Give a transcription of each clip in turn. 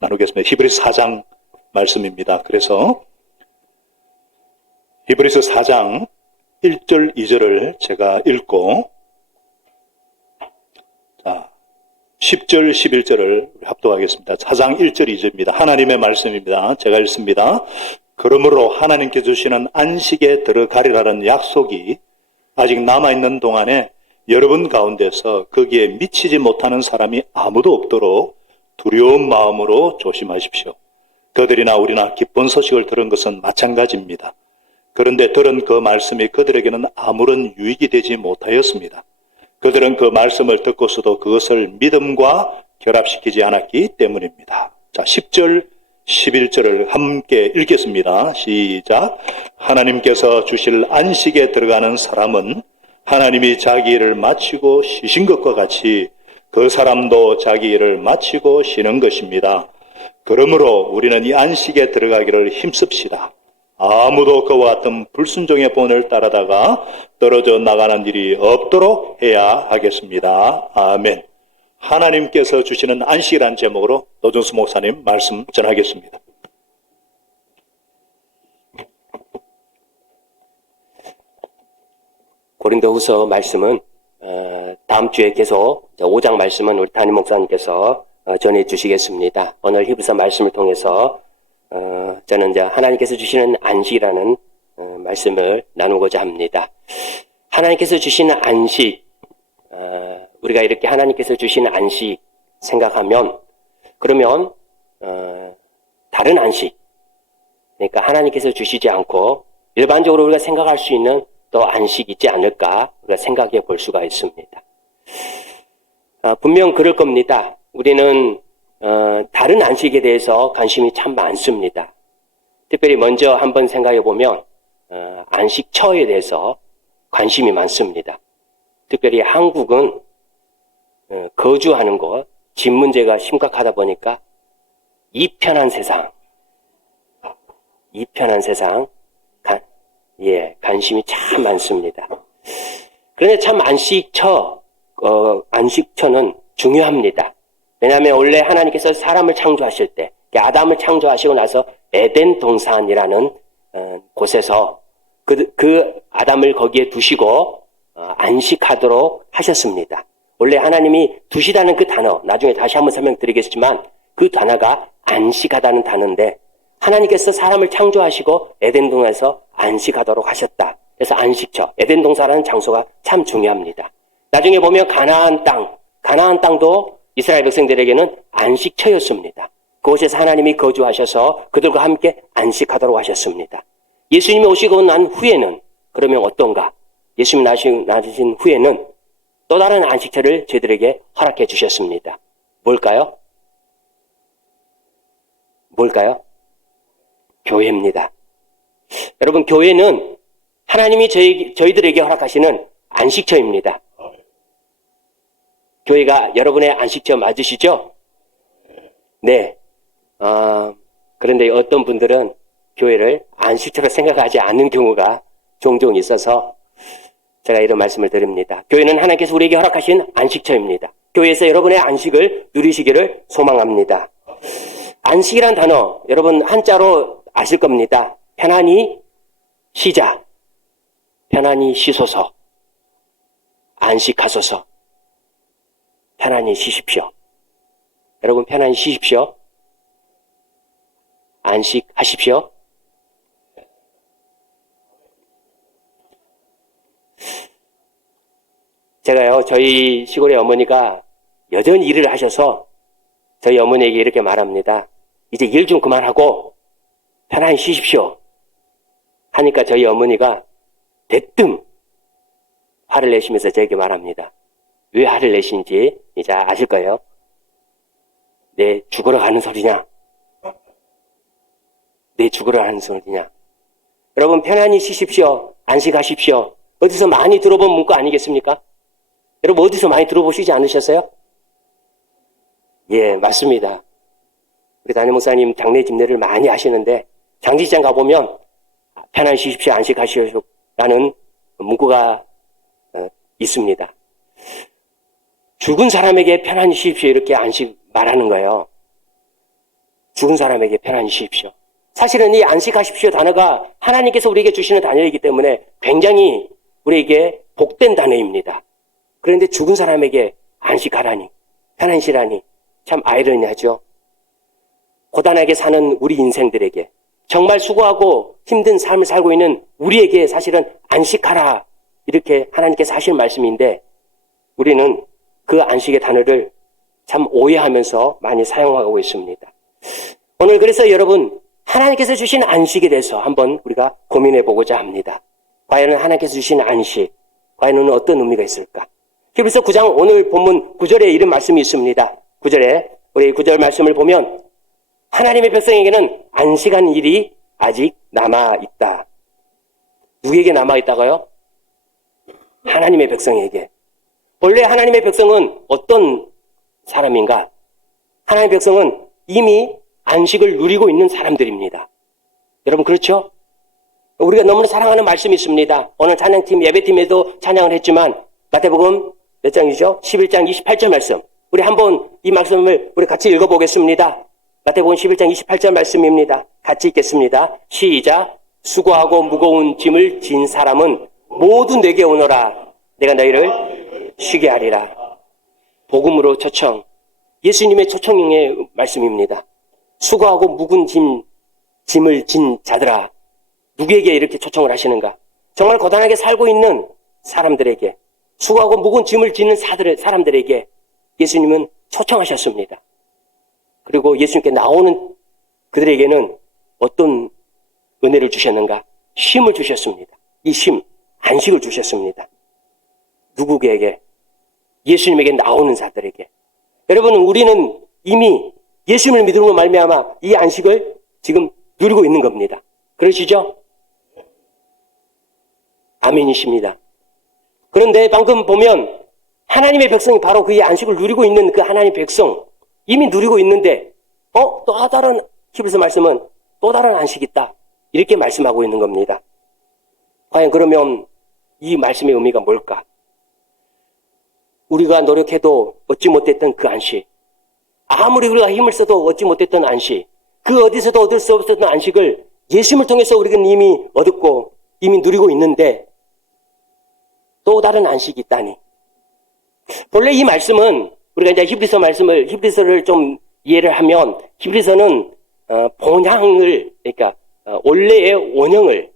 나누겠습니다. 히브리서 4장 말씀입니다. 그래서 히브리서 4장 1절, 2절을 제가 읽고 10절, 11절을 합독하겠습니다. 4장 1절, 2절입니다. 하나님의 말씀입니다. 제가 읽습니다. 그러므로 하나님께 주시는 안식에 들어가리라는 약속이 아직 남아있는 동안에 여러분 가운데서 거기에 미치지 못하는 사람이 아무도 없도록 두려운 마음으로 조심하십시오. 그들이나 우리나 기쁜 소식을 들은 것은 마찬가지입니다. 그런데 들은 그 말씀이 그들에게는 아무런 유익이 되지 못하였습니다. 그들은 그 말씀을 듣고서도 그것을 믿음과 결합시키지 않았기 때문입니다. 자, 10절, 11절을 함께 읽겠습니다. 시작. 하나님께서 주실 안식에 들어가는 사람은 하나님이 자기 일을 마치고 쉬신 것과 같이 그 사람도 자기 일을 마치고 쉬는 것입니다. 그러므로 우리는 이 안식에 들어가기를 힘씁시다. 아무도 그와 같은 불순종의 본을 따르다가 떨어져 나가는 일이 없도록 해야 하겠습니다. 아멘. 하나님께서 주시는 안식이라는 제목으로 노준수 목사님 말씀 전하겠습니다. 고린도후서 말씀은 다음 주에 계속 5장 말씀은 우리 담임 목사님께서 전해 주시겠습니다. 오늘 히브리서 말씀을 통해서 저는 이제 하나님께서 주시는 안식이라는 말씀을 나누고자 합니다. 하나님께서 주시는 안식, 우리가 이렇게 하나님께서 주시는 안식 생각하면 그러면 다른 안식, 그러니까 하나님께서 주시지 않고 일반적으로 우리가 생각할 수 있는 또 안식이 있지 않을까 우리가 생각해 볼 수가 있습니다. 분명 그럴 겁니다. 우리는 다른 안식에 대해서 관심이 참 많습니다. 특별히 먼저 한번 생각해 보면 안식처에 대해서 관심이 많습니다. 특별히 한국은 거주하는 것, 집 문제가 심각하다 보니까 이 편한 세상 관심이 참 많습니다. 그런데 참 안식처는 중요합니다. 왜냐하면 원래 하나님께서 사람을 창조하실 때, 아담을 창조하시고 나서 에덴 동산이라는 곳에서 그 아담을 거기에 두시고 안식하도록 하셨습니다. 원래 하나님이 두시다는 그 단어, 나중에 다시 한번 설명드리겠지만 그 단어가 안식하다는 단어인데 하나님께서 사람을 창조하시고 에덴 동산에서 안식하도록 하셨다. 그래서 안식처, 에덴 동산이라는 장소가 참 중요합니다. 나중에 보면 가나안 땅도 이스라엘 백성들에게는 안식처였습니다. 그곳에서 하나님이 거주하셔서 그들과 함께 안식하도록 하셨습니다. 예수님이 오시고 난 후에는 그러면 어떤가? 예수님이 나신 후에는 또 다른 안식처를 저희들에게 허락해 주셨습니다. 뭘까요? 교회입니다. 여러분, 교회는 하나님이 저희들에게 허락하시는 안식처입니다. 교회가 여러분의 안식처 맞으시죠? 네. 그런데 어떤 분들은 교회를 안식처로 생각하지 않는 경우가 종종 있어서 제가 이런 말씀을 드립니다. 교회는 하나님께서 우리에게 허락하신 안식처입니다. 교회에서 여러분의 안식을 누리시기를 소망합니다. 안식이란 단어, 여러분 한자로 아실 겁니다. 편안히 쉬자, 편안히 쉬소서, 안식하소서, 편안히 쉬십시오. 여러분 편안히 쉬십시오. 안식하십시오. 제가요, 저희 시골의 어머니가 여전히 일을 하셔서 저희 어머니에게 이렇게 말합니다. 이제 일 좀 그만하고 편안히 쉬십시오. 하니까 저희 어머니가 대뜸 화를 내시면서 저에게 말합니다. 왜 화를 내신지 이제 아실 거예요. 내 죽으러 가는 소리냐? 내 죽으러 가는 소리냐? 여러분 편안히 쉬십시오. 안식하십시오. 어디서 많이 들어본 문구 아니겠습니까? 여러분 어디서 많이 들어보시지 않으셨어요? 예, 맞습니다. 우리 담임 목사님 장례 집례를 많이 하시는데 장례식장 가보면 편안히 쉬십시오. 안식하시오라는 문구가 있습니다. 죽은 사람에게 편안히 쉬십시오 이렇게 안식 말하는 거예요. 죽은 사람에게 편안히 쉬십시오. 사실은 이 안식하십시오 단어가 하나님께서 우리에게 주시는 단어이기 때문에 굉장히 우리에게 복된 단어입니다. 그런데 죽은 사람에게 안식하라니, 편안히 쉬라니 참 아이러니하죠. 고단하게 사는 우리 인생들에게, 정말 수고하고 힘든 삶을 살고 있는 우리에게 사실은 안식하라 이렇게 하나님께서 하신 말씀인데, 우리는 그 안식의 단어를 참 오해하면서 많이 사용하고 있습니다. 오늘 그래서 여러분, 하나님께서 주신 안식에 대해서 한번 우리가 고민해 보고자 합니다. 과연 하나님께서 주신 안식, 과연 어떤 의미가 있을까? 히브리서 9장 오늘 본문 9절에 이런 말씀이 있습니다. 9절에 우리 9절 말씀을 보면 하나님의 백성에게는 안식한 일이 아직 남아있다. 누구에게 남아있다가요? 하나님의 백성에게. 원래 하나님의 백성은 어떤 사람인가? 하나님의 백성은 이미 안식을 누리고 있는 사람들입니다. 여러분 그렇죠? 우리가 너무나 사랑하는 말씀이 있습니다. 오늘 찬양팀 예배팀에도 찬양을 했지만 마태복음 몇 장이죠? 11장 28절 말씀. 우리 한번 이 말씀을 우리 같이 읽어보겠습니다. 마태복음 11장 28절 말씀입니다. 같이 읽겠습니다. 시작. 수고하고 무거운 짐을 진 사람은 모두 내게 오너라. 내가 너희를 쉬게 하리라. 복음으로 초청. 예수님의 초청의 말씀입니다. 수고하고 무거운 짐을 진 자들아. 누구에게 이렇게 초청을 하시는가? 정말 고단하게 살고 있는 사람들에게, 수고하고 무거운 짐을 지는 사람들에게 예수님은 초청하셨습니다. 그리고 예수님께 나오는 그들에게는 어떤 은혜를 주셨는가? 쉼을 주셨습니다. 이 쉼, 안식을 주셨습니다. 누구에게? 예수님에게 나오는 자들에게. 여러분, 우리는 이미 예수님을 믿음으로 말미암아 이 안식을 지금 누리고 있는 겁니다. 그러시죠? 아멘이십니다. 그런데 방금 보면 하나님의 백성이 바로 그 안식을 누리고 있는 그 하나님의 백성, 이미 누리고 있는데 또 다른 히브리서 말씀은 또 다른 안식이 있다. 이렇게 말씀하고 있는 겁니다. 과연 그러면 이 말씀의 의미가 뭘까? 우리가 노력해도 얻지 못했던 그 안식, 아무리 우리가 힘을 써도 얻지 못했던 안식, 그 어디서도 얻을 수 없었던 안식을 예수님을 통해서 우리는 이미 얻었고 이미 누리고 있는데 또 다른 안식이 있다니. 본래 이 말씀은 우리가 이제 히브리서를 좀 이해를 하면 히브리서는 본향을, 그러니까 원래의 원형을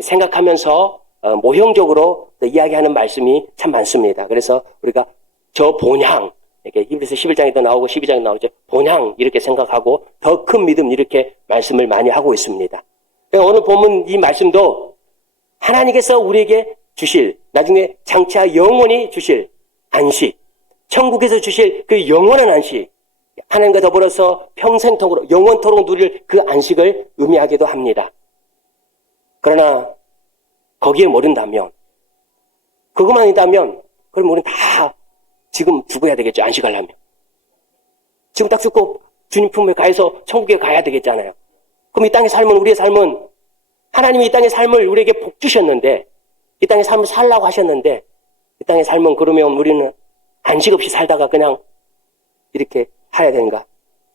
생각하면서 모형적으로 이야기하는 말씀이 참 많습니다. 그래서 우리가 저 본향, 이렇게 히브리서 11장에도 나오고 12장에도 나오죠. 본향 이렇게 생각하고 더 큰 믿음 이렇게 말씀을 많이 하고 있습니다. 오늘 본문 이 말씀도 하나님께서 우리에게 주실, 나중에 장차 영원히 주실 안식, 천국에서 주실 그 영원한 안식, 하나님과 더불어서 평생토록 영원토록 누릴 그 안식을 의미하기도 합니다. 그러나 거기에 모른다면, 그것만 있다면 그럼 우리는 다 지금 죽어야 되겠죠. 안식하려면. 지금 딱 죽고 주님 품에 가해서 천국에 가야 되겠잖아요. 그럼 이 땅의 삶은, 우리의 삶은 하나님이 이 땅의 삶을 우리에게 복 주셨는데, 이 땅의 삶을 살라고 하셨는데, 이 땅의 삶은 그러면 우리는 안식 없이 살다가 그냥 이렇게 해야 되는가?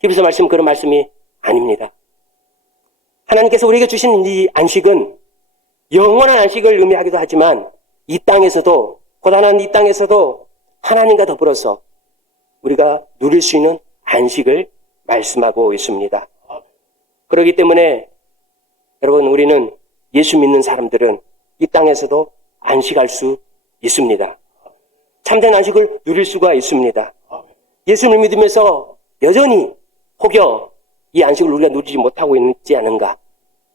히브리서 말씀은 그런 말씀이 아닙니다. 하나님께서 우리에게 주신 이 안식은 영원한 안식을 의미하기도 하지만 이 땅에서도, 고단한 이 땅에서도 하나님과 더불어서 우리가 누릴 수 있는 안식을 말씀하고 있습니다. 그렇기 때문에 여러분, 우리는 예수 믿는 사람들은 이 땅에서도 안식할 수 있습니다. 참된 안식을 누릴 수가 있습니다. 예수를 믿으면서 여전히 혹여 이 안식을 우리가 누리지 못하고 있지 않은가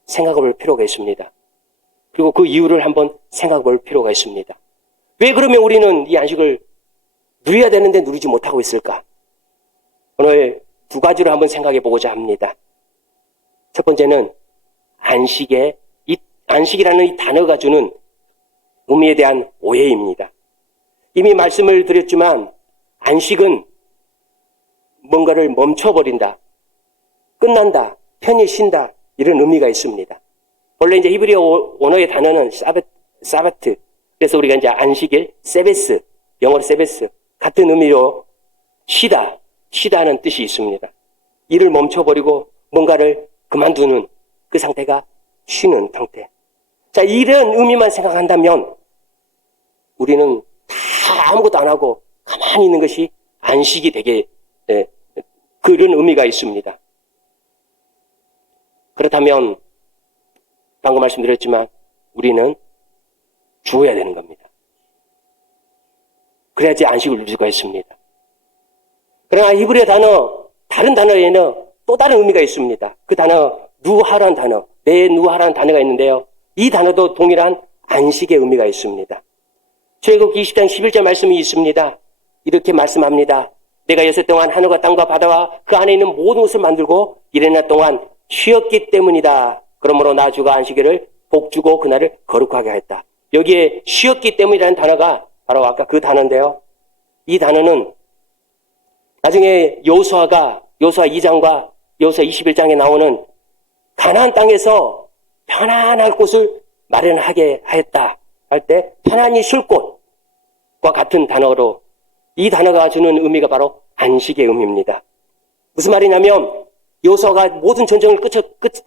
생각해 볼 필요가 있습니다. 그리고 그 이유를 한번 생각해 볼 필요가 있습니다. 왜 그러면 우리는 이 안식을 누려야 되는데 누리지 못하고 있을까? 오늘 두 가지로 한번 생각해 보고자 합니다. 첫 번째는 안식이라는 이 단어가 주는 의미에 대한 오해입니다. 이미 말씀을 드렸지만 안식은 뭔가를 멈춰버린다, 끝난다, 편히 쉰다, 이런 의미가 있습니다. 원래 이제 히브리어 언어의 단어는 사바트. 그래서 우리가 이제 안식일, 세베스, 영어로 세베스, 같은 의미로 쉬다는 뜻이 있습니다. 일을 멈춰버리고 뭔가를 그만두는 그 상태가 쉬는 상태. 자, 이런 의미만 생각한다면 우리는 다 아무것도 안 하고 가만히 있는 것이 안식이 되게 그런 의미가 있습니다. 그렇다면 방금 말씀드렸지만 우리는 주어야 되는 겁니다. 그래야지 안식을 누릴 수가 있습니다. 그러나 히브리어 단어, 다른 단어에는 또 다른 의미가 있습니다. 그 단어 누하라는 단어, 누하라는 단어가 있는데요. 이 단어도 동일한 안식의 의미가 있습니다. 출애굽기 20장 11절 말씀이 있습니다. 이렇게 말씀합니다. 내가 여섯 동안 하늘과 땅과 바다와 그 안에 있는 모든 것을 만들고 이래나 동안 쉬었기 때문이다. 그러므로 나 주가 안식일을 복주고 그날을 거룩하게 하였다. 여기에 쉬었기 때문이라는 단어가 바로 아까 그 단어인데요. 이 단어는 나중에 여호수아 2장과 여호수아 21장에 나오는 가나안 땅에서 편안할 곳을 마련하게 하였다 할 때 편안히 쉴 곳과 같은 단어로 이 단어가 주는 의미가 바로 안식의 의미입니다. 무슨 말이냐면 여호수아가 모든 전쟁을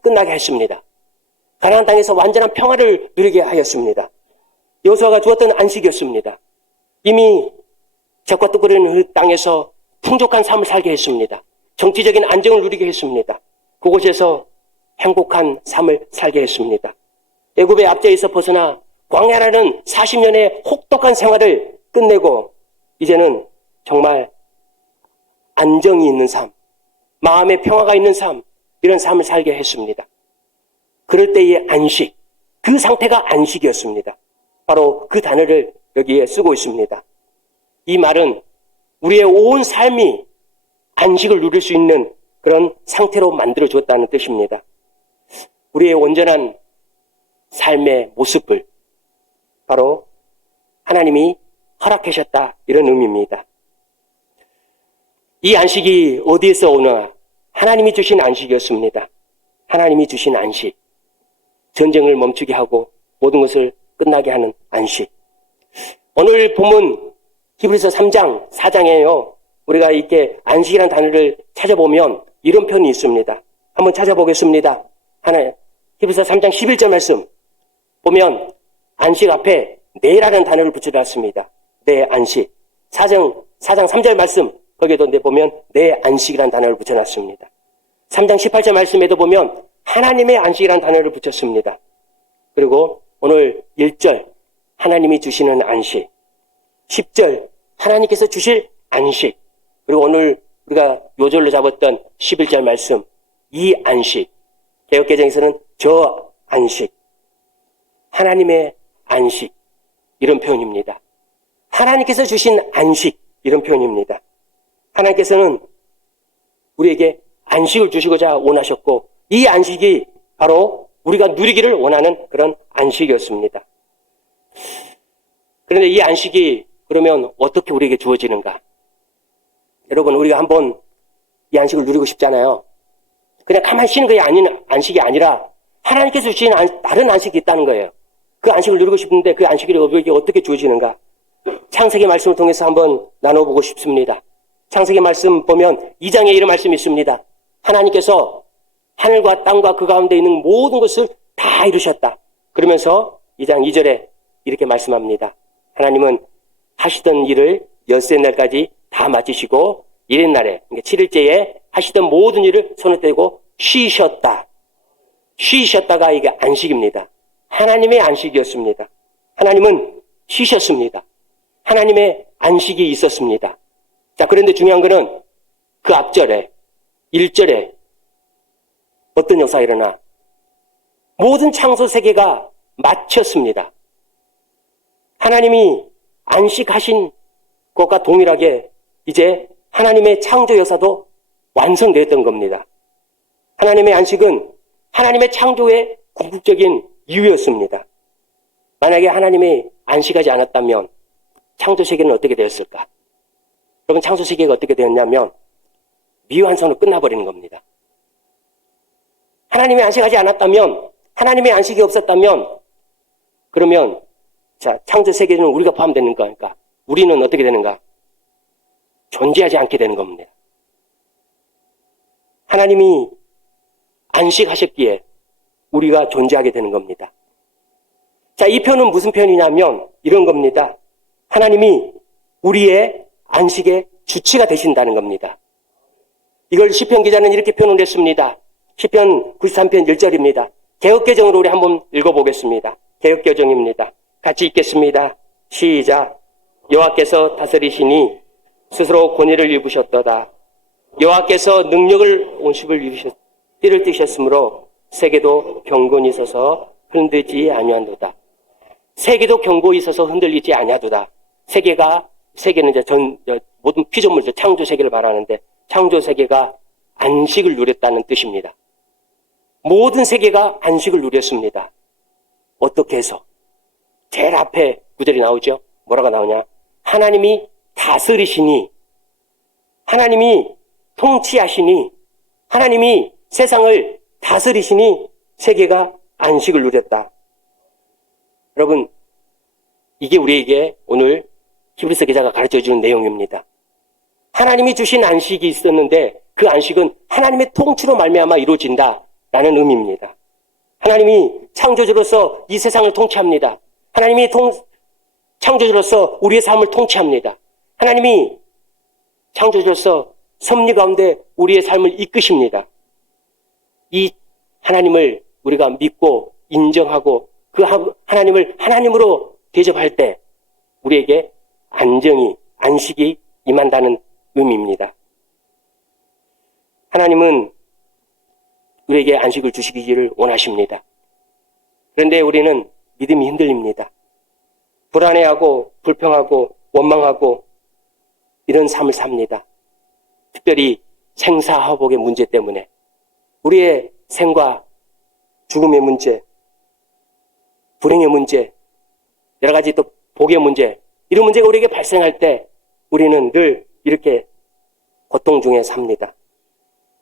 끝나게 했습니다. 가나안 땅에서 완전한 평화를 누리게 하였습니다. 여호수아가 주었던 안식이었습니다. 이미 적과 뚝거리는 그 땅에서 풍족한 삶을 살게 했습니다. 정치적인 안정을 누리게 했습니다. 그곳에서 행복한 삶을 살게 했습니다. 애굽의 압제에서 벗어나 광야라는 40년의 혹독한 생활을 끝내고 이제는 정말 안정이 있는 삶, 마음의 평화가 있는 삶, 이런 삶을 살게 했습니다. 그럴 때의 안식, 그 상태가 안식이었습니다. 바로 그 단어를 여기에 쓰고 있습니다. 이 말은 우리의 온 삶이 안식을 누릴 수 있는 그런 상태로 만들어 주었다는 뜻입니다. 우리의 온전한 삶의 모습을 바로 하나님이 허락하셨다, 이런 의미입니다. 이 안식이 어디에서 오나? 하나님이 주신 안식이었습니다. 하나님이 주신 안식. 전쟁을 멈추게 하고 모든 것을 끝나게 하는 안식. 오늘 본문 히브리서 3장, 4장에요. 우리가 이렇게 안식이라는 단어를 찾아보면 이런 표현이 있습니다. 한번 찾아보겠습니다. 히브리서 3장 11절 말씀 보면 안식 앞에 내라는 단어를 붙여놨습니다. 내 안식. 4장 3절 말씀 거기에도 보면 내 안식이라는 단어를 붙여놨습니다. 3장 18절 말씀에도 보면 하나님의 안식이라는 단어를 붙였습니다. 그리고 오늘 1절 하나님이 주시는 안식, 10절 하나님께서 주실 안식, 그리고 오늘 우리가 요절로 잡았던 11절 말씀, 이 안식, 개역개정에서는 저 안식, 하나님의 안식, 이런 표현입니다. 하나님께서 주신 안식, 이런 표현입니다. 하나님께서는 우리에게 안식을 주시고자 원하셨고 이 안식이 바로 우리가 누리기를 원하는 그런 안식이었습니다. 그런데 이 안식이 그러면 어떻게 우리에게 주어지는가? 여러분, 우리가 한번 이 안식을 누리고 싶잖아요. 그냥 가만히 쉬는 게 아닌 안식이 아니라 하나님께서 주신 다른 안식이 있다는 거예요. 그 안식을 누리고 싶은데 그 안식이 우리에게 어떻게 주어지는가? 창세기 말씀을 통해서 한번 나눠보고 싶습니다. 창세기 말씀 보면 2장에 이런 말씀이 있습니다. 하나님께서 하늘과 땅과 그 가운데 있는 모든 것을 다 이루셨다. 그러면서 2장 2절에 이렇게 말씀합니다. 하나님은 하시던 일을 엿새 날까지 다 마치시고 1일 날에, 그러니까 7일째에 하시던 모든 일을 손에 떼고 쉬셨다. 쉬셨다가 이게 안식입니다. 하나님의 안식이었습니다. 하나님은 쉬셨습니다. 하나님의 안식이 있었습니다. 자, 그런데 중요한 거는 그 앞절에 1절에 어떤 역사가 일어나? 모든 창조 세계가 마쳤습니다. 하나님이 안식하신 것과 동일하게 이제 하나님의 창조 역사도 완성되었던 겁니다. 하나님의 안식은 하나님의 창조의 궁극적인 이유였습니다. 만약에 하나님이 안식하지 않았다면 창조 세계는 어떻게 되었을까? 여러분, 창조 세계가 어떻게 되었냐면 미완성으로 끝나버리는 겁니다. 하나님이 안식하지 않았다면, 하나님의 안식이 없었다면, 그러면 자, 창조 세계는 우리가 포함되는 거니까 우리는 어떻게 되는가? 존재하지 않게 되는 겁니다. 하나님이 안식하셨기에 우리가 존재하게 되는 겁니다. 자, 이 표현은 무슨 표현이냐면 이런 겁니다. 하나님이 우리의 안식의 주체가 되신다는 겁니다. 이걸 시편 기자는 이렇게 표현을 했습니다. 시편 93편 1절입니다. 개역개정으로 우리 한번 읽어보겠습니다. 개역개정입니다. 같이 읽겠습니다. 시작. 여호와께서 다스리시니 스스로 권위를 입으셨도다. 여호와께서 능력을 온십을 입으셨 띠를 띠셨으므로 세계도 경건히 있어서 흔들리지 아니하도다. 세계도 경고히 있어서 흔들리지 아니하도다. 세계는 이제 모든 피조물들 창조 세계를 말하는데 창조 세계가 안식을 누렸다는 뜻입니다. 모든 세계가 안식을 누렸습니다. 어떻게 해서? 제일 앞에 구절이 나오죠. 뭐라고 나오냐? 하나님이 다스리시니, 하나님이 통치하시니, 하나님이 세상을 다스리시니 세계가 안식을 누렸다. 여러분, 이게 우리에게 오늘 히브리서 기자가 가르쳐주는 내용입니다. 하나님이 주신 안식이 있었는데 그 안식은 하나님의 통치로 말미암아 이루어진다라는 의미입니다. 하나님이 창조주로서 이 세상을 통치합니다. 하나님이 창조주로서 우리의 삶을 통치합니다. 하나님이 창조주로서 섭리 가운데 우리의 삶을 이끄십니다. 이 하나님을 우리가 믿고 인정하고 그 하나님을 하나님으로 대접할 때 우리에게 안식이 임한다는 의미입니다. 하나님은 우리에게 안식을 주시기를 원하십니다. 그런데 우리는 믿음이 흔들립니다. 불안해하고 불평하고 원망하고 이런 삶을 삽니다. 특별히 생사화복의 문제 때문에 우리의 생과 죽음의 문제, 불행의 문제, 여러 가지 또 복의 문제, 이런 문제가 우리에게 발생할 때 우리는 늘 이렇게 고통 중에 삽니다.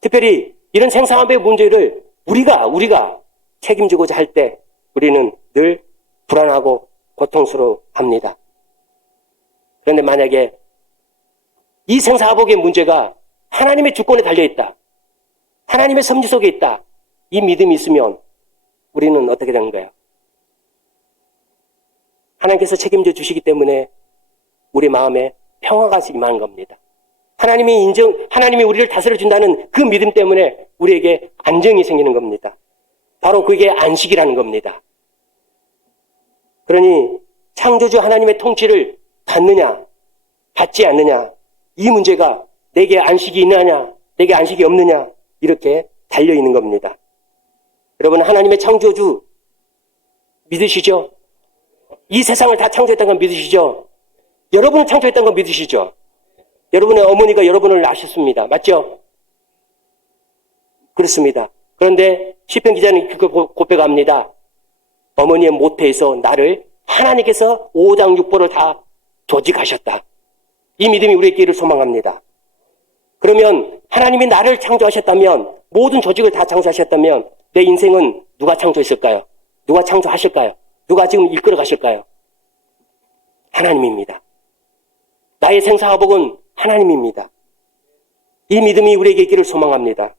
특별히 이런 생사화복의 문제를 우리가 책임지고자 할 때 우리는 늘 불안하고 고통스러워합니다. 그런데 만약에 이 생사화복의 문제가 하나님의 주권에 달려있다. 하나님의 섭리 속에 있다. 이 믿음이 있으면 우리는 어떻게 되는 거예요? 하나님께서 책임져 주시기 때문에 우리 마음에 평화가 임하는 겁니다. 하나님이 우리를 다스려 준다는 그 믿음 때문에 우리에게 안정이 생기는 겁니다. 바로 그게 안식이라는 겁니다. 그러니 창조주 하나님의 통치를 받느냐, 받지 않느냐, 이 문제가 내게 안식이 있느냐, 내게 안식이 없느냐, 이렇게 달려있는 겁니다. 여러분, 하나님의 창조주 믿으시죠? 이 세상을 다 창조했다는 건 믿으시죠? 여러분을 창조했다는 건 믿으시죠? 여러분의 어머니가 여러분을 낳으셨습니다. 맞죠? 그렇습니다. 그런데 시편 기자는 그거 고백합니다. 어머니의 모태에서 나를 하나님께서 5장 6보를 다 조직하셨다. 이 믿음이 우리의 길을 소망합니다. 그러면 하나님이 나를 창조하셨다면, 모든 조직을 다 창조하셨다면 내 인생은 누가 창조했을까요? 누가 창조하실까요? 누가 지금 이끌어 가실까요? 하나님입니다. 나의 생사화복은 하나님입니다. 이 믿음이 우리에게 있기를 소망합니다.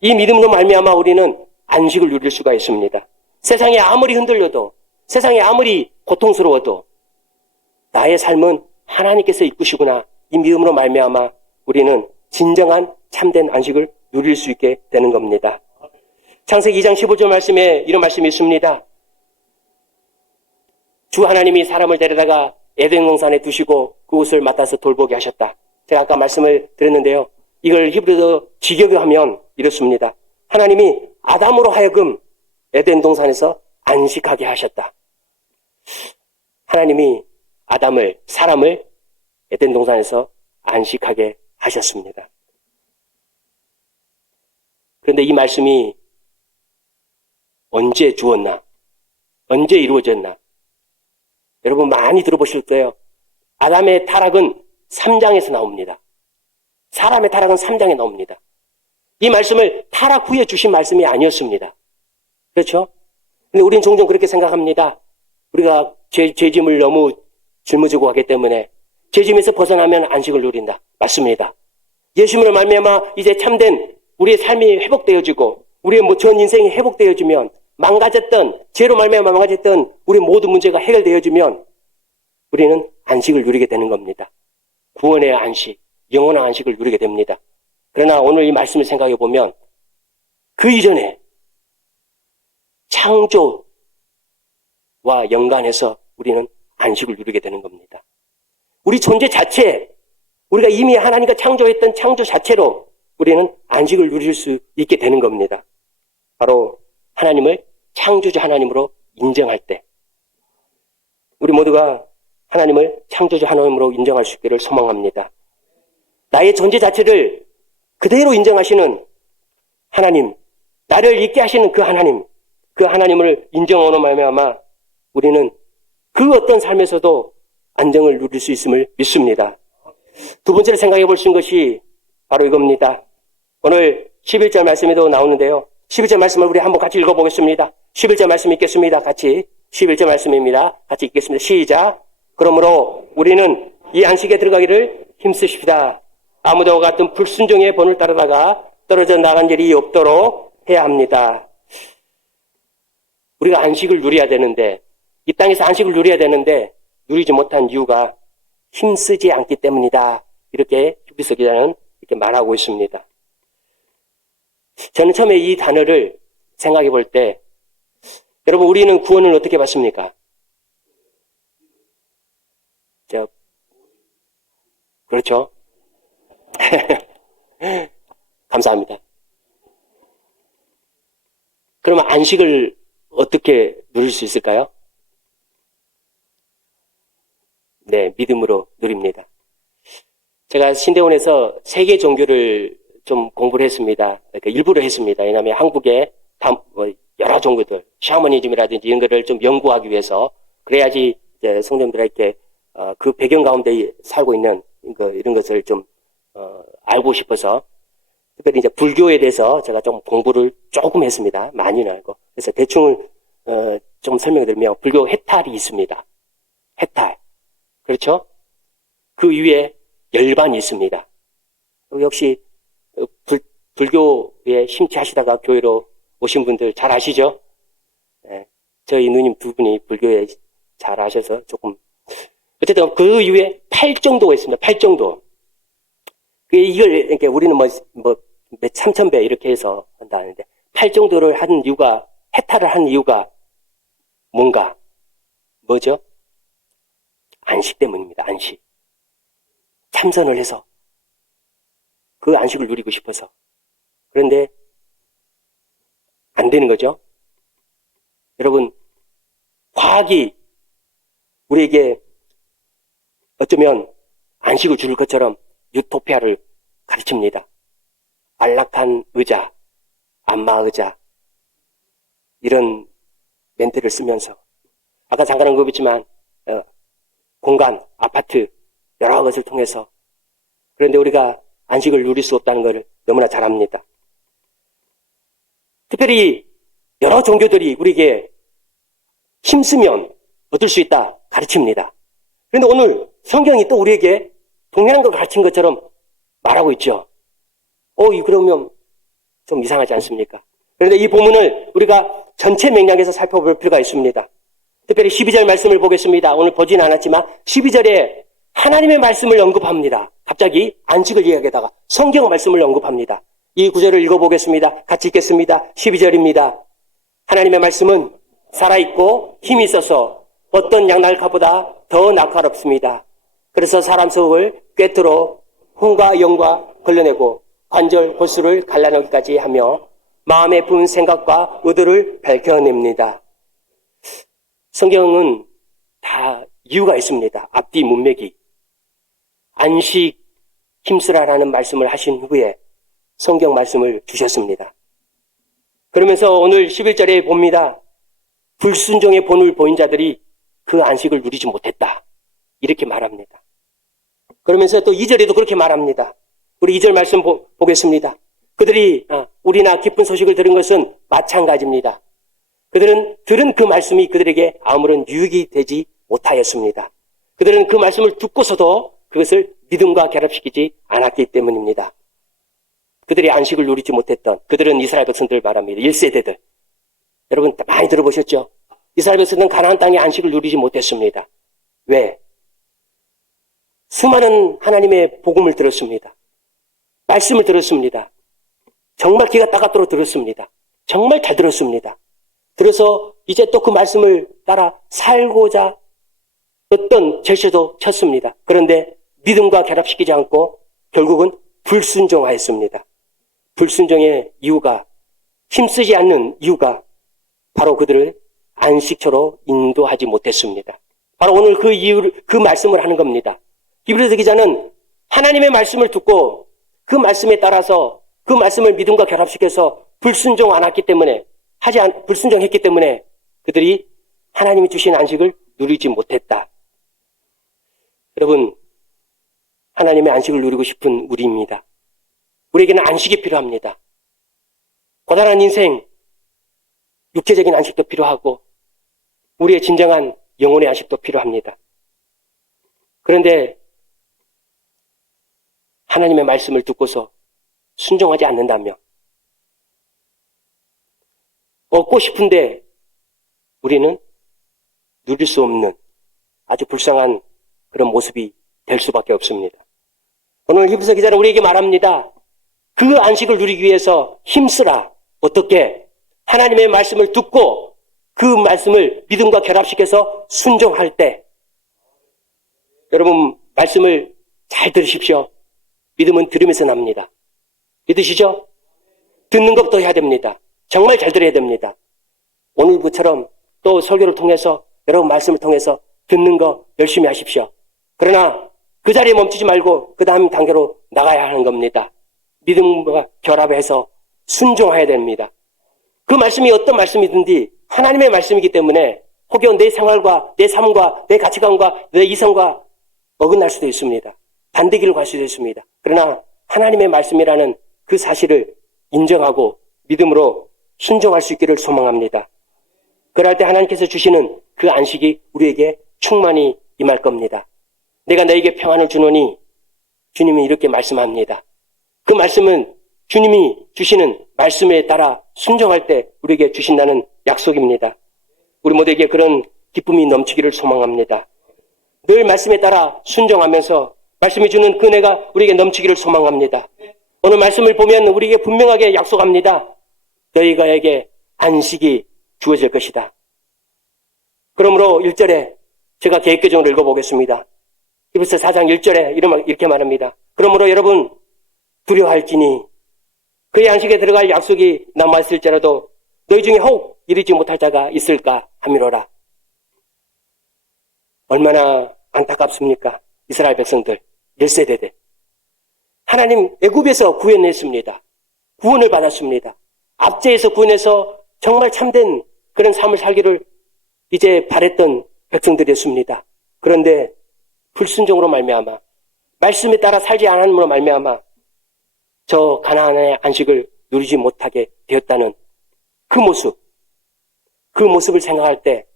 이 믿음으로 말미암아 우리는 안식을 누릴 수가 있습니다. 세상이 아무리 흔들려도, 세상이 아무리 고통스러워도 나의 삶은 하나님께서 이끄시구나. 이 믿음으로 말미암아 우리는 진정한 참된 안식을 누릴 수 있게 되는 겁니다. 창세기 2장 15절 말씀에 이런 말씀이 있습니다. 주 하나님이 사람을 데려다가 에덴 동산에 두시고 그곳을 맡아서 돌보게 하셨다. 제가 아까 말씀을 드렸는데요. 이걸 히브리어로 직역하면 이렇습니다. 하나님이 아담으로 하여금 에덴 동산에서 안식하게 하셨다. 하나님이 사람을 에덴 동산에서 안식하게 하셨습니다. 그런데 이 말씀이 언제 주었나? 언제 이루어졌나? 여러분 많이 들어보실 거예요. 아담의 타락은 3장에서 나옵니다. 사람의 타락은 3장에 나옵니다. 이 말씀을 타락 후에 주신 말씀이 아니었습니다. 그렇죠? 근데 우리는 종종 그렇게 생각합니다. 우리가 죄짐을 너무 짊어지고 가기 때문에 죄짐에서 벗어나면 안식을 누린다. 맞습니다. 예수님으로 말미암아 이제 참된 우리의 삶이 회복되어지고 우리의 전 인생이 회복되어지면, 망가졌던, 죄로 말미암아 망가졌던 우리 모든 문제가 해결되어지면 우리는 안식을 누리게 되는 겁니다. 구원의 안식, 영원한 안식을 누리게 됩니다. 그러나 오늘 이 말씀을 생각해 보면 그 이전에 창조와 연관해서 우리는 안식을 누리게 되는 겁니다. 우리 존재 자체, 우리가 이미 하나님과 창조했던 창조 자체로 우리는 안식을 누릴 수 있게 되는 겁니다. 바로 하나님을 창조주 하나님으로 인정할 때, 우리 모두가 하나님을 창조주 하나님으로 인정할 수 있기를 소망합니다. 나의 존재 자체를 그대로 인정하시는 하나님, 나를 있게 하시는 그 하나님을 인정하는 말미암아 우리는 그 어떤 삶에서도 안정을 누릴 수 있음을 믿습니다. 두 번째로 생각해 볼 수 있는 것이 바로 이겁니다. 오늘 11절 말씀에도 나오는데요. 11절 말씀을 우리 한번 같이 읽어보겠습니다. 11절 말씀 읽겠습니다. 같이. 11절 말씀입니다. 같이 읽겠습니다. 시작. 그러므로 우리는 이 안식에 들어가기를 힘쓰십시다. 아무도 같은 불순종의 본을 따르다가 떨어져 나간 일이 없도록 해야 합니다. 우리가 안식을 누려야 되는데, 이 땅에서 안식을 누려야 되는데 누리지 못한 이유가 힘쓰지 않기 때문이다. 이렇게 히브리서 기자는 이렇게 말하고 있습니다. 저는 처음에 이 단어를 생각해 볼 때, 여러분, 우리는 구원을 어떻게 받습니까? 그렇죠? 감사합니다. 그러면 안식을 어떻게 누릴 수 있을까요? 네, 믿음으로 누립니다. 제가 신대원에서 세계 종교를 좀 공부를 했습니다. 그러니까 일부러 했습니다. 왜냐하면 한국에 여러 종교들, 샤머니즘이라든지 이런 거를 좀 연구하기 위해서, 그래야지 이제 성도님들에게 그 배경 가운데 살고 있는 이런 것을 좀 알고 싶어서, 특별히 이제 불교에 대해서 제가 좀 공부를 조금 했습니다. 많이는 알고. 그래서 대충 좀 설명드리면, 불교 해탈이 있습니다. 해탈. 그렇죠? 그 위에 열반이 있습니다. 역시 불교에 심취하시다가 교회로 오신 분들 잘 아시죠? 네, 저희 누님 두 분이 불교에 잘 아셔서 조금. 어쨌든 그 이후에 8정도가 있습니다. 8정도. 이걸 이렇게 우리는 몇 3,000배 이렇게 해서 한다 하는데, 8정도를 한 이유가, 해탈을 한 이유가 뭔가? 뭐죠? 안식 때문입니다. 안식. 참선을 해서 그 안식을 누리고 싶어서. 그런데 안 되는 거죠. 여러분, 과학이 우리에게 어쩌면 안식을 줄 것처럼 유토피아를 가르칩니다. 안락한 의자, 안마 의자, 이런 멘트를 쓰면서, 아까 잠깐 언급했지만 공간, 아파트, 여러 것을 통해서. 그런데 우리가 안식을 누릴 수 없다는 것을 너무나 잘 압니다. 특별히 여러 종교들이 우리에게 힘쓰면 얻을 수 있다 가르칩니다. 그런데 오늘 성경이 또 우리에게 동일한 걸 가르친 것처럼 말하고 있죠. 그러면 좀 이상하지 않습니까? 그런데 이 본문을 우리가 전체 맥락에서 살펴볼 필요가 있습니다. 특별히 12절 말씀을 보겠습니다. 오늘 보진 않았지만 12절에 하나님의 말씀을 언급합니다. 갑자기 안식을 이야기하다가 성경 말씀을 언급합니다. 이 구절을 읽어보겠습니다. 같이 읽겠습니다. 12절입니다. 하나님의 말씀은 살아있고 힘이 있어서 어떤 양날칼보다 더 날카롭습니다. 그래서 사람 속을 꿰뚫어 혼과 영과 걸러내고 관절 골수를 갈라내기까지 하며 마음에 부은 생각과 의도를 밝혀냅니다. 성경은 다 이유가 있습니다. 앞뒤 문맥이. 안식 힘쓰라라는 말씀을 하신 후에 성경 말씀을 주셨습니다. 그러면서 오늘 11절에 봅니다. 불순종의 본을 보인 자들이 그 안식을 누리지 못했다. 이렇게 말합니다. 그러면서 또 2절에도 그렇게 말합니다. 우리 2절 말씀 보겠습니다. 그들이 우리나 기쁜 소식을 들은 것은 마찬가지입니다. 그들은 들은 그 말씀이 그들에게 아무런 유익이 되지 못하였습니다. 그들은 그 말씀을 듣고서도 그것을 믿음과 결합시키지 않았기 때문입니다. 그들이 안식을 누리지 못했던 그들은 이스라엘 백성들 말합니다. 1세대들. 여러분 많이 들어보셨죠? 이스라엘 백성들은 가나안 땅에 안식을 누리지 못했습니다. 왜? 수많은 하나님의 복음을 들었습니다. 말씀을 들었습니다. 정말 귀가 따갑도록 들었습니다. 정말 잘 들었습니다. 들어서 이제 또 그 말씀을 따라 살고자 어떤 제시도 쳤습니다. 그런데 믿음과 결합시키지 않고 결국은 불순종하였습니다. 불순종의 이유가, 힘쓰지 않는 이유가 바로 그들을 안식처로 인도하지 못했습니다. 바로 오늘 그 말씀을 하는 겁니다. 히브리서 기자는 하나님의 말씀을 듣고 그 말씀에 따라서 그 말씀을 믿음과 결합시켜서 불순종했기 때문에 그들이 하나님이 주신 안식을 누리지 못했다. 여러분, 하나님의 안식을 누리고 싶은 우리입니다. 우리에게는 안식이 필요합니다. 고단한 인생, 육체적인 안식도 필요하고 우리의 진정한 영혼의 안식도 필요합니다. 그런데 하나님의 말씀을 듣고서 순종하지 않는다면 얻고 싶은데 우리는 누릴 수 없는 아주 불쌍한 그런 모습이 될 수밖에 없습니다. 오늘 히브리서 기자는 우리에게 말합니다. 그 안식을 누리기 위해서 힘쓰라. 어떻게? 하나님의 말씀을 듣고 그 말씀을 믿음과 결합시켜서 순종할 때 여러분 말씀을 잘 들으십시오. 믿음은 들으면서 납니다. 믿으시죠? 듣는 것부터 해야 됩니다. 정말 잘 들어야 됩니다. 오늘부처럼 또 설교를 통해서 여러분 말씀을 통해서 듣는 거 열심히 하십시오. 그러나 그 자리에 멈추지 말고 그 다음 단계로 나가야 하는 겁니다. 믿음과 결합해서 순종해야 됩니다. 그 말씀이 어떤 말씀이든지 하나님의 말씀이기 때문에 혹여 내 생활과 내 삶과 내 가치관과 내 이성과 어긋날 수도 있습니다. 반대길을 갈 수도 있습니다. 그러나 하나님의 말씀이라는 그 사실을 인정하고 믿음으로 순종할 수 있기를 소망합니다. 그럴 때 하나님께서 주시는 그 안식이 우리에게 충만히 임할 겁니다. 내가 너에게 평안을 주노니 주님이 이렇게 말씀합니다. 그 말씀은 주님이 주시는 말씀에 따라 순종할 때 우리에게 주신다는 약속입니다. 우리 모두에게 그런 기쁨이 넘치기를 소망합니다. 늘 말씀에 따라 순종하면서 말씀이 주는 그 은혜가 우리에게 넘치기를 소망합니다. 오늘 말씀을 보면 우리에게 분명하게 약속합니다. 너희가에게 안식이 주어질 것이다. 그러므로 1절에 제가 계획교정을 읽어보겠습니다. 히브리서 4장 1절에 이렇게 말합니다. 그러므로 여러분 두려워할지니 그의 안식에 들어갈 약속이 남아있을지라도 너희 중에 혹 이르지 못할 자가 있을까 하미로라. 얼마나 안타깝습니까? 이스라엘 백성들 1세대들 하나님 애굽에서 구원했습니다. 구원을 받았습니다. 압제에서 구원해서 정말 참된 그런 삶을 살기를 이제 바랬던 백성들이었습니다. 그런데 불순종으로 말미암아 말씀에 따라 살지 않음으로 말미암아 저 가나안의 안식을 누리지 못하게 되었다는 그 모습을 생각할 때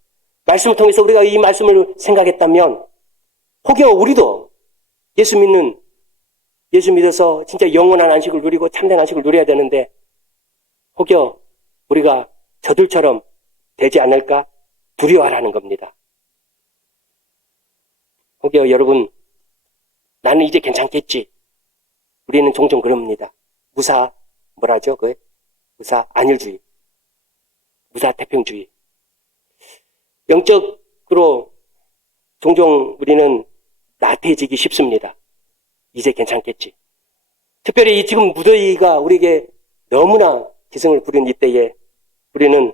말씀을 통해서 우리가 이 말씀을 생각했다면 혹여 우리도 예수 믿어서 진짜 영원한 안식을 누리고 참된 안식을 누려야 되는데 혹여 우리가 저들처럼 되지 않을까 두려워하라는 겁니다. 혹여 여러분 나는 이제 괜찮겠지. 우리는 종종 그럽니다. 무사 안일주의, 무사 태평주의. 영적으로 종종 우리는 나태해지기 쉽습니다. 이제 괜찮겠지. 특별히 지금 무더위가 우리에게 너무나 기승을 부린 이때에 우리는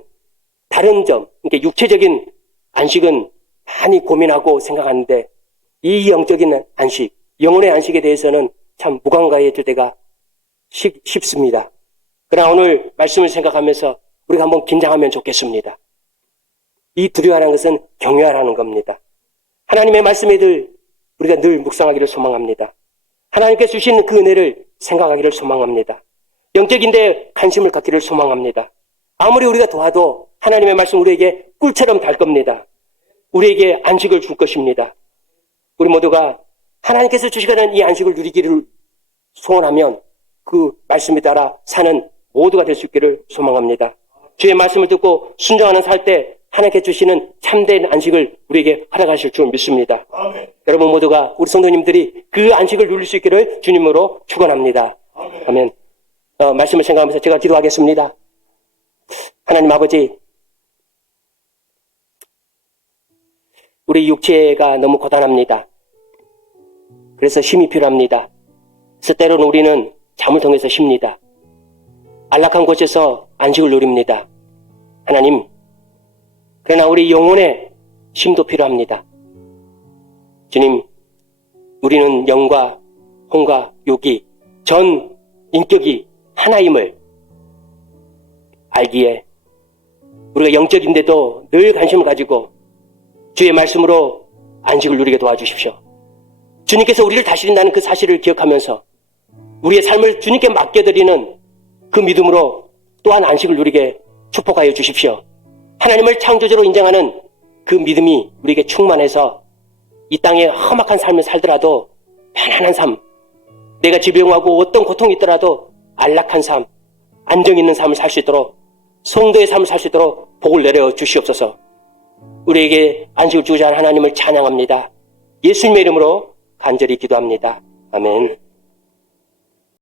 다른 점, 그러니까 육체적인 안식은 많이 고민하고 생각하는데 이 영적인 안식, 영혼의 안식에 대해서는 참 무감가해질 때가 쉽습니다. 그러나 오늘 말씀을 생각하면서 우리가 한번 긴장하면 좋겠습니다. 이 두려워하는 것은 경외하라는 겁니다. 하나님의 말씀에 우리가 늘 묵상하기를 소망합니다. 하나님께서 주신 그 은혜를 생각하기를 소망합니다. 영적인데 관심을 갖기를 소망합니다. 아무리 우리가 도와도 하나님의 말씀 우리에게 꿀처럼 달 겁니다. 우리에게 안식을 줄 것입니다. 우리 모두가 하나님께서 주시가는 이 안식을 누리기를 소원하면 그 말씀에 따라 사는 모두가 될 수 있기를 소망합니다. 주의 말씀을 듣고 순종하는 살 때 하나님께 주시는 참된 안식을 우리에게 허락하실 줄 믿습니다. 아멘. 여러분 모두가 우리 성도님들이 그 안식을 누릴 수 있기를 주님으로 축원합니다. 아멘. 말씀을 생각하면서 제가 기도하겠습니다. 하나님 아버지, 우리 육체가 너무 고단합니다. 그래서 힘이 필요합니다. 그래서 때로는 우리는 잠을 통해서 쉽니다. 안락한 곳에서 안식을 누립니다. 하나님, 그러나 우리 영혼의 쉼도 필요합니다. 주님, 우리는 영과 혼과 육이 전 인격이 하나임을 알기에 우리가 영적인데도 늘 관심을 가지고 주의 말씀으로 안식을 누리게 도와주십시오. 주님께서 우리를 다스린다는 그 사실을 기억하면서 우리의 삶을 주님께 맡겨드리는 그 믿음으로 또한 안식을 누리게 축복하여 주십시오. 하나님을 창조주로 인정하는 그 믿음이 우리에게 충만해서 이 땅에 험악한 삶을 살더라도 편안한 삶, 내가 지병하고 어떤 고통이 있더라도 안락한 삶, 안정 있는 삶을 살 수 있도록 성도의 삶을 살 수 있도록 복을 내려 주시옵소서. 우리에게 안식을 주고자 하는 하나님을 찬양합니다. 예수님의 이름으로 간절히 기도합니다. 아멘.